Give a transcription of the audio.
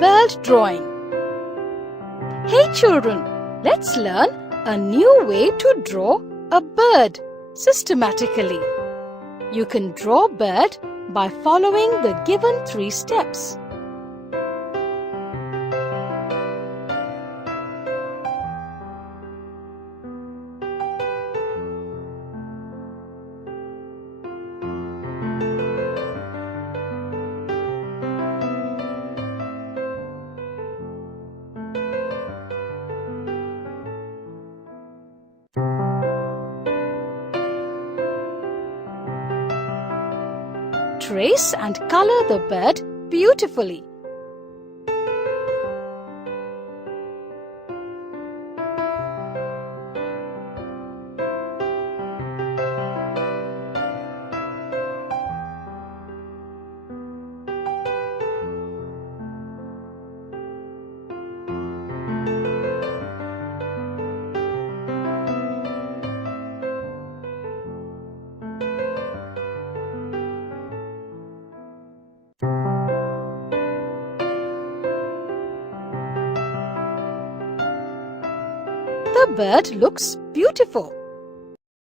Bird drawing. Hey children, let's learn a new way to draw a bird systematically. You can draw bird by following the given 3 steps. Trace and color the bird beautifully. The bird looks beautiful.